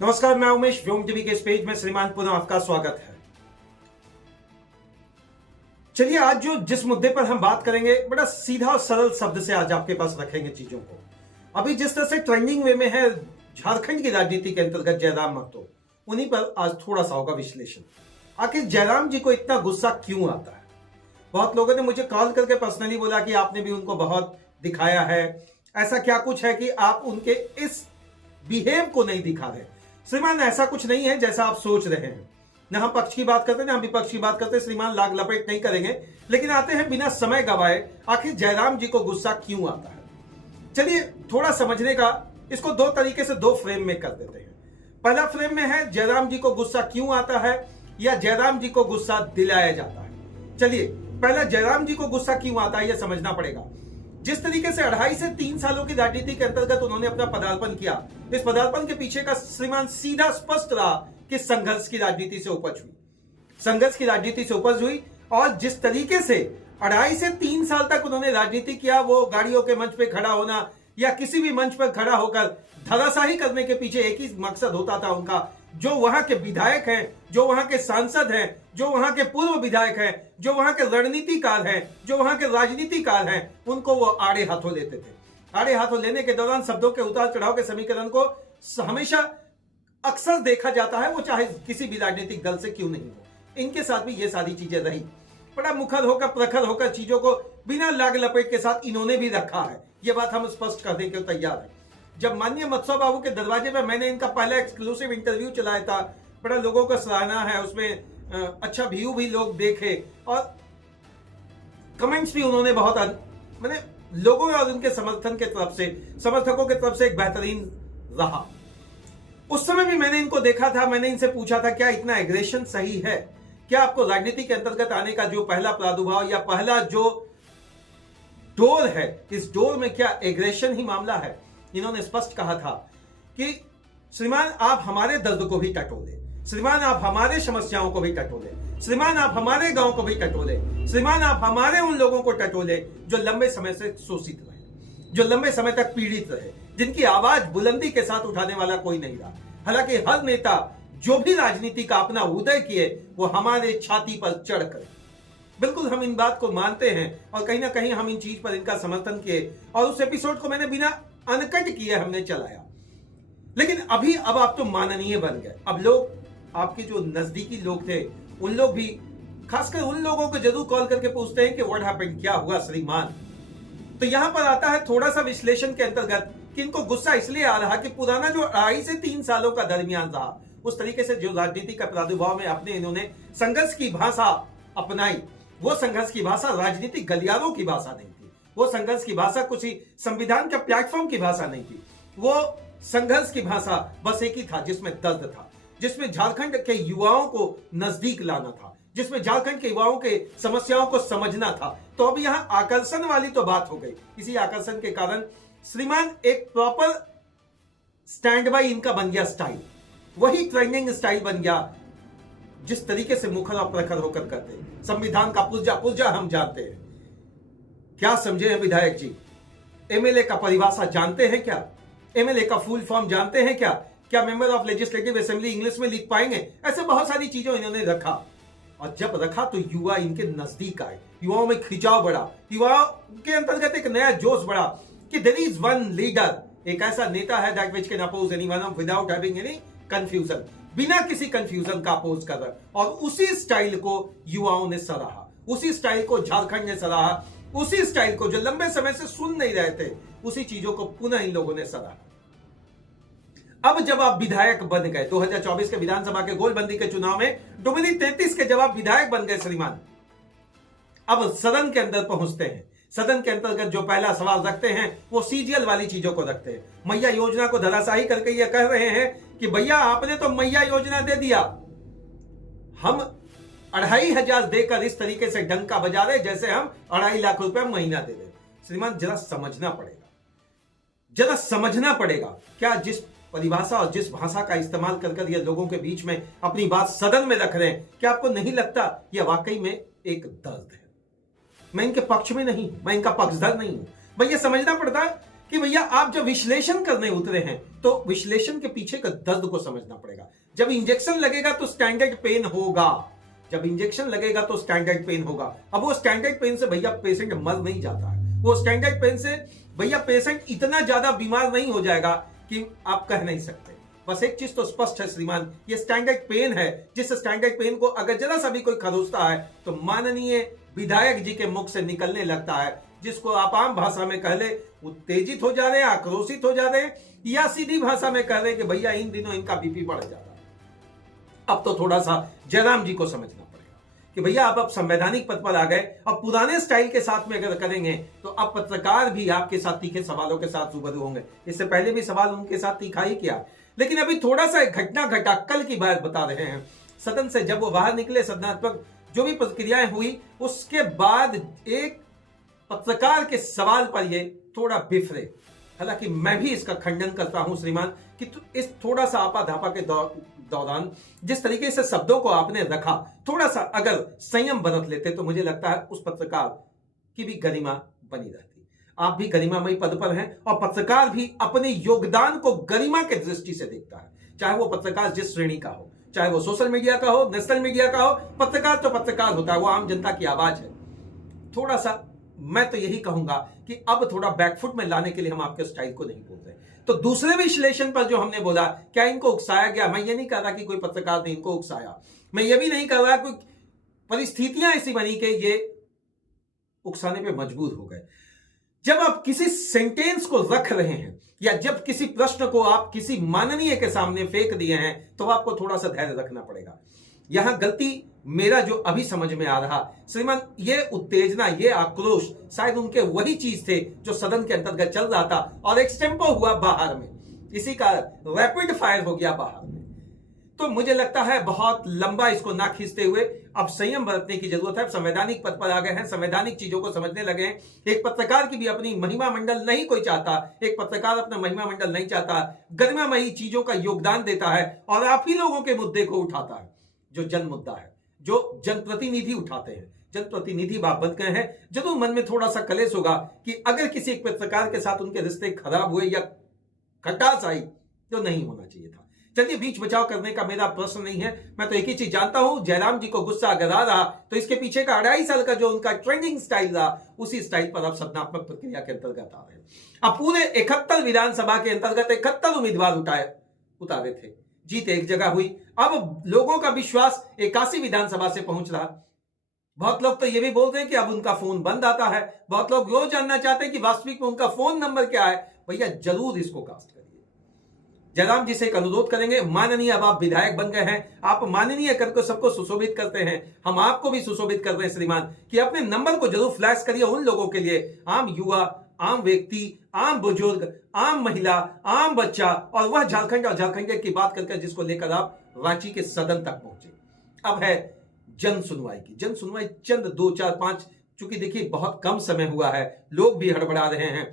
नमस्कार, मैं उमेश। व्योम टीवी के इस पेज में श्रीमान पुनः आपका स्वागत है। चलिए, आज जिस मुद्दे पर हम बात करेंगे, बड़ा सीधा और सरल शब्द से आज आपके पास रखेंगे चीजों को। अभी जिस तरह से ट्रेंडिंग वे में है झारखंड की राजनीति के अंतर्गत जयराम महतो, उन्हीं पर आज थोड़ा सा होगा विश्लेषण। आखिर जयराम जी को इतना गुस्सा क्यों आता है? बहुत लोगों ने मुझे कॉल करके पर्सनली बोला कि आपने भी उनको बहुत दिखाया है, ऐसा क्या कुछ है कि आप उनके इस बिहेव को नहीं दिखा रहे। श्रीमान, ऐसा कुछ नहीं है जैसा आप सोच रहे हैं। ना हम पक्ष की बात करते, ना हम विपक्ष की बात करते। श्रीमान, लाग लपेट नहीं करेंगे, लेकिन आते हैं बिना समय गवाए, आखिर जयराम जी को गुस्सा क्यों आता है। चलिए, थोड़ा समझने का इसको दो तरीके से दो फ्रेम में कर देते हैं। पहला फ्रेम में है जयराम जी को गुस्सा क्यों आता है, या जयराम जी को गुस्सा दिलाया जाता है। चलिए, पहला जयराम जी को गुस्सा क्यों आता है यह समझना पड़ेगा। जिस तरीके से 2.5 से 3 सालों की राजनीति के अंतर्गत उन्होंने अपना पदार्पण किया, इस पदार्पण के पीछे का श्रीमान सीधा स्पष्ट रहा कि संघर्ष की राजनीति से उपज हुई। संघर्ष की राजनीति से उपज हुई, और जिस तरीके से 2.5 से 3 साल तक उन्होंने राजनीति किया, वो गाड़ियों के मंच पे खड़ा होना या किसी भी मंच पर खड़ा होकर धराशाही करने के पीछे एक ही मकसद होता था उनका। जो वहां के विधायक हैं, जो वहां के सांसद हैं, जो वहां के पूर्व विधायक हैं, जो वहां के रणनीतिकार हैं, जो वहां के राजनीतिकार हैं, उनको वो आड़े हाथों लेते थे। आड़े हाथों लेने के दौरान शब्दों के उतार चढ़ाव के समीकरण को हमेशा अक्सर देखा जाता है, वो चाहे किसी भी राजनीतिक दल से क्यों नहीं हो। इनके साथ भी ये सारी चीजें रही। बड़ा मुखर होकर, प्रखर होकर चीजों को बिना लाग लपेट के साथ इन्होंने भी रखा है। ये बात हम स्पष्ट करने के तैयार हैं। जब माननीय मत्स्वा बाबू के दरवाजे पर मैंने इनका पहला एक्सक्लूसिव इंटरव्यू चलाया था, बड़ा लोगों को सराहना है, उसमें अच्छा व्यू भी लोग देखे और कमेंट्स भी उन्होंने बहुत, मैंने लोगों और उनके समर्थन के तरफ से, समर्थकों के तरफ से एक बेहतरीन रहा। उस समय भी मैंने इनको देखा था, मैंने इनसे पूछा था क्या इतना एग्रेशन सही है? क्या आपको राजनीति के अंतर्गत आने का जो पहला प्रादुर्भाव या पहला जो डोर है, इस डोर में क्या एग्रेशन ही मामला है? इन्होंने स्पष्ट कहा था कि श्रीमान, आप हमारे दर्द को भी टटोले, श्रीमान आप हमारे समस्याओं को भी टटोले, श्रीमान आप हमारे गांव को भी टटोले, श्रीमान आप हमारे उन लोगों को टटोले जो लंबे समय से शोषित रहे, जो लंबे समय तक पीड़ित रहे, जिनकी आवाज बुलंदी के साथ उठाने वाला कोई नहीं रहा। हालांकि हर नेता जो भी राजनीति का अपना उदय किए, वो हमारे छाती पर चढ़कर, बिल्कुल हम इन बात को मानते हैं और कहीं ना कहीं हम इन चीज पर इनका समर्थन किए, और उस एपिसोड को मैंने बिना अनकट किए हमने चलाया। लेकिन अभी अब आप तो माननीय बन गए। अब लोग, आपके जो नजदीकी लोग थे, उन लोग भी, खासकर उन लोगों को जरूर कॉल करके पूछते हैं कि व्हाट हैपेंड, क्या हुआ श्रीमान। तो यहां पर आता है थोड़ा सा विश्लेषण के अंतर्गत कि इनको गुस्सा इसलिए आ रहा कि पुराना जो 2.5 से 3 सालों का दरमियान रहा, उस तरीके से जो राजनीति का प्रादुर्भाव में अपने इन्होंने संघर्ष की भाषा अपनाई, वो संघर्ष की भाषा राजनीतिक गलियारों की भाषा नहीं थी। वो संघर्ष की भाषा किसी संविधान के प्लेटफॉर्म की भाषा नहीं थी। वो संघर्ष की भाषा बस एक ही था, जिसमें दर्द था, जिसमें झारखंड के युवाओं को नजदीक लाना था, जिसमें झारखंड के युवाओं के समस्याओं को समझना था। तो अब यहां आकर्षण वाली तो बात हो गई। इसी आकर्षण के कारण श्रीमान एक प्रॉपर स्टैंड बाई इनका बन गया स्टाइल, वही ट्रेंडिंग स्टाइल बन गया, जिस तरीके से मुखर और प्रखर होकर करते। संविधान का पुर्जा पुर्जा हम जानते हैं। क्या समझे हैं विधायक जी? एमएलए का परिभाषा जानते हैं क्या? एमएलए का फुल फॉर्म जानते हैं क्या? क्या member of legislative assembly English में लिख पाएंगे? ऐसे बहुत सारी चीजों इन्होंने रखा, और जब रखा तो युवा इनके नजदीक आए, युवाओं में खिंचाव बढ़ा, युवाओं के अंतर्गत एक नया जोश बढ़ा कि देयर इज वन लीडर, एक ऐसा नेता है that which can oppose anyone without having any confusion, बिना किसी कंफ्यूजन का अपोज कर रहा। और उसी स्टाइल को युवाओं ने सराहा, उसी स्टाइल को झारखंड ने सराहा, उसी स्टाइल को जो लंबे समय से सुन नहीं रहे थे, उसी चीजों को पुनः इन लोगों ने सराहा। अब जब आप विधायक बन गए, 2024 के विधानसभा के गोलबंदी के चुनाव में 2033 के जब आप विधायक बन गए श्रीमान, अब सदन के अंदर पहुंचते हैं। सदन के अंतर्गत जो पहला सवाल रखते हैं, वो सीजीएल वाली चीजों को रखते हैं। मैया योजना को धराशाही करके ये कह रहे हैं कि भैया आपने तो मैया योजना दे दिया, हम 2,500 देकर इस तरीके से डंका बजा रहे जैसे हम 2.5 लाख रुपए महीना दे रहे। श्रीमान, जरा समझना पड़ेगा, जरा समझना पड़ेगा। क्या जिस परिभाषा और जिस भाषा का इस्तेमाल कर ये लोगों के बीच में अपनी बात सदन में रख रहे हैं, क्या आपको नहीं लगता यह वाकई में एक दर्द है? मैं इनके पक्ष में नहीं, मैं इनका पक्षधर नहीं हूं। भाई ये समझना पड़ता कि भैया आप जब विश्लेषण करने उतरे हैं तो विश्लेषण के पीछे का दर्द को समझना पड़ेगा। जब इंजेक्शन लगेगा तो स्टैंडर्ड पेन होगा, जब इंजेक्शन लगेगा तो स्टैंडर्ड पेन होगा। अब वो स्टैंडर्ड पेन से भैया पेशेंट मर नहीं जाता है, वो स्टैंडर्ड पेन से भैया पेशेंट इतना ज्यादा बीमार नहीं हो जाएगा कि आप कह नहीं सकते। बस एक चीज तो स्पष्ट है श्रीमान, ये स्टैंडर्ड पेन है, जिस स्टैंडर्ड पेन को अगर जरा सा भी कोई खरोचता है तो माननीय विधायक जी के मुख से निकलने लगता है, जिसको आप आम भाषा में कह ले उत्तेजित हो जा रहे हैं, आक्रोशित हो जा रहे हैं, या सीधी भाषा में कह रहे हैं कि भैया इन दिनों इनका बीपी बढ़ जा रहा है। अब तो थोड़ा सा जयराम जी को समझना पड़ेगा कि भैया आप अब संवैधानिक पद पर आ गए, अब पुराने स्टाइल के साथ में अगर करेंगे तो अब पत्रकार भी आपके साथ तीखे सवालों के साथ रूबरू होंगे। इससे पहले भी सवाल उनके साथ तीखा ही किया, लेकिन अभी थोड़ा सा घटना घटा, कल की बात बता रहे हैं। सदन से जब वो बाहर निकले, सदनात्मक जो भी प्रतिक्रियाएं हुई, उसके बाद एक पत्रकार के सवाल पर ये थोड़ा बिफरे। हालांकि मैं भी इसका खंडन करता हूं श्रीमान कि इस थोड़ा सा आपाधापा के दौरान जिस तरीके से शब्दों को आपने रखा, थोड़ा सा अगर संयम बरत लेते तो मुझे लगता है उस पत्रकार की भी गरिमा बनी रहती। आप भी गरिमामयी पद पर हैं और पत्रकार भी अपने योगदान को गरिमा के दृष्टि से देखता है, चाहे वो पत्रकार जिस श्रेणी का हो, चाहे वो सोशल मीडिया का हो, नेशनल मीडिया का हो। पत्रकार तो पत्रकार होता है, वो आम जनता की आवाज है। थोड़ा सा मैं तो यही कहूंगा कि अब थोड़ा बैकफुट में लाने के लिए हम आपके स्टाइल को नहीं बोल रहे। तो दूसरे विश्लेषण पर जो हमने बोला, क्या इनको उकसाया गया? मैं ये नहीं कह रहा कि कोई पत्रकार ने इनको उकसाया, मैं ये भी नहीं कह रहा कोई परिस्थितियां ऐसी बनी कि ये उकसाने पे मजबूर हो गए। जब आप किसी सेंटेंस को रख रहे हैं या जब किसी प्रश्न को आप किसी माननीय के सामने फेंक दिए हैं तो आपको थोड़ा सा धैर्य रखना पड़ेगा। यहां गलती मेरा जो अभी समझ में आ रहा श्रीमान, ये उत्तेजना, ये आक्रोश शायद उनके वही चीज थे जो सदन के अंतर्गत चल रहा था और एक्सटेम्पो हुआ बाहर में, इसी का रैपिड फायर हो गया बाहर में। तो मुझे लगता है बहुत लंबा इसको ना खींचते हुए अब संयम बरतने की जरूरत है। संवैधानिक पद पर आ गए हैं, संवैधानिक चीजों को समझने लगे हैं। एक पत्रकार की भी अपनी महिमा मंडल नहीं कोई चाहता, एक पत्रकार अपना महिमा मंडल नहीं चाहता, गरिमामयी चीजों का योगदान देता है और आप ही लोगों के मुद्दे को उठाता है, जो जन मुद्दा है, जो जनप्रतिनिधि उठाते हैं। जनप्रतिनिधि बात बन गए हैं। जरूर मन में थोड़ा सा कलेश होगा कि अगर किसी एक पत्रकार के साथ उनके रिश्ते खराब हुए या खटास आई तो नहीं होना चाहिए था। चलिए, बीच बचाव करने का मेरा प्रश्न नहीं है। मैं तो एक ही चीज जानता हूं, जयराम जी को गुस्सा अगर आ रहा तो इसके पीछे का 2.5 साल का जो उनका ट्रेंडिंग स्टाइल रहा, उसी स्टाइल पर अब सदनात्मक प्रक्रिया के अंतर्गत आ रहे हैं। अब पूरे 71 विधानसभा के अंतर्गत 71 उम्मीदवार उतारे थे, जीत एक जगह हुई। अब लोगों का विश्वास 81 विधानसभा से पहुंच रहा। बहुत लोग तो ये भी बोल रहे हैं कि अब उनका फोन बंद आता है। बहुत लोग वो जानना चाहते हैं कि वास्तविक में उनका फोन नंबर क्या है। भैया जरूर इसको कास्ट करिए। जयराम जी से एक अनुरोध करेंगे, माननीय अब आप विधायक बन गए हैं, आप माननीय करके सबको सुशोभित करते हैं, हम आपको भी सुशोभित कर रहे हैं श्रीमान, कि अपने नंबर को जरूर फ्लैश करिए उन लोगों के लिए, आम युवा, आम व्यक्ति, आम बुजुर्ग, आम महिला, आम बच्चा, और वह झारखंड और झारखंड की बात करके जिसको लेकर आप रांची के सदन तक पहुंचे। अब है जन सुनवाई की। जन सुनवाई चंद 2, 4, 5, चूंकि देखिए बहुत कम समय हुआ है, लोग भी हड़बड़ा रहे हैं,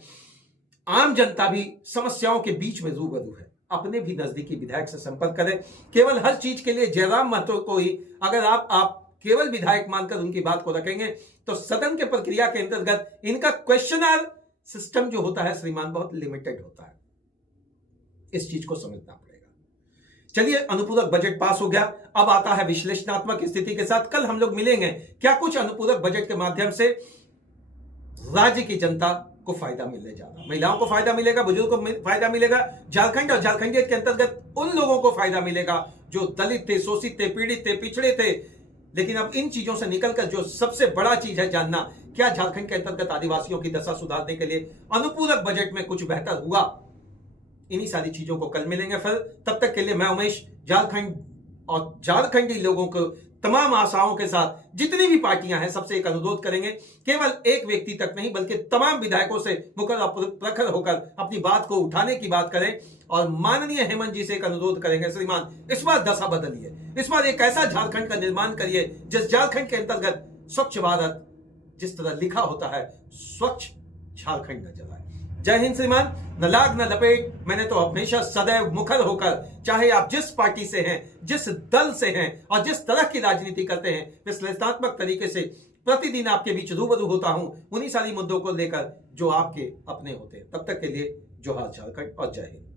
आम जनता भी समस्याओं के बीच में रूबरू है। अपने भी नजदीकी विधायक से संपर्क करें। केवल हर चीज के लिए जयराम महतो को ही अगर आप केवल विधायक मानकर उनकी बात को रखेंगे तो सदन के प्रक्रिया के अंतर्गत इनका क्वेश्चनर सिस्टम जो होता है श्रीमान बहुत लिमिटेड होता है। इस चीज को समझना पड़ेगा। चलिए, अनुपूरक बजट पास हो गया, अब आता है विश्लेषणात्मक स्थिति के साथ। कल हम लोग मिलेंगे, क्या कुछ अनुपूरक बजट के माध्यम से राज्य की जनता को फायदा मिलने जा रहा, महिलाओं को फायदा मिलेगा, बुजुर्गों को फायदा मिलेगा, झारखंड और झारखंडियत के अंतर्गत उन लोगों को फायदा मिलेगा जो दलित थे, शोषित थे, पीड़ित थे, पिछड़े थे। लेकिन अब इन चीजों से निकलकर जो सबसे बड़ा चीज है जानना, क्या झारखंड के अंतर्गत आदिवासियों की दशा सुधारने के लिए अनुपूरक बजट में कुछ बेहतर हुआ? इन्हीं सारी चीजों को कल मिलेंगे। फिर तब तक के लिए मैं उमेश झारखंड और झारखंडी लोगों को तमाम आशाओं के साथ जितनी भी पार्टियां हैं सबसे एक अनुरोध करेंगे, केवल एक व्यक्ति तक नहीं बल्कि तमाम विधायकों से मुकर प्रखर होकर अपनी बात को उठाने की बात करें। और माननीय हेमंत जी से एक अनुरोध करेंगे, श्रीमान इस बार दशा बदलिए, इस बार एक ऐसा झारखंड का निर्माण करिए जिस झारखंड के अंतर्गत स्वच्छ भारत जिस तरह लिखा होता है स्वच्छ झारखंड नजर आए। जय हिंद श्रीमान। न लाग न लपेट, मैंने तो हमेशा सदैव मुखर होकर, चाहे आप जिस पार्टी से हैं, जिस दल से हैं और जिस तरह की राजनीति करते हैं, विश्लेषणात्मक तरीके से प्रतिदिन आपके बीच रूबरू होता हूं उन्हीं सारी मुद्दों को लेकर जो आपके अपने होते हैं। तब तक के लिए जोहार झारखंड और जय हिंद।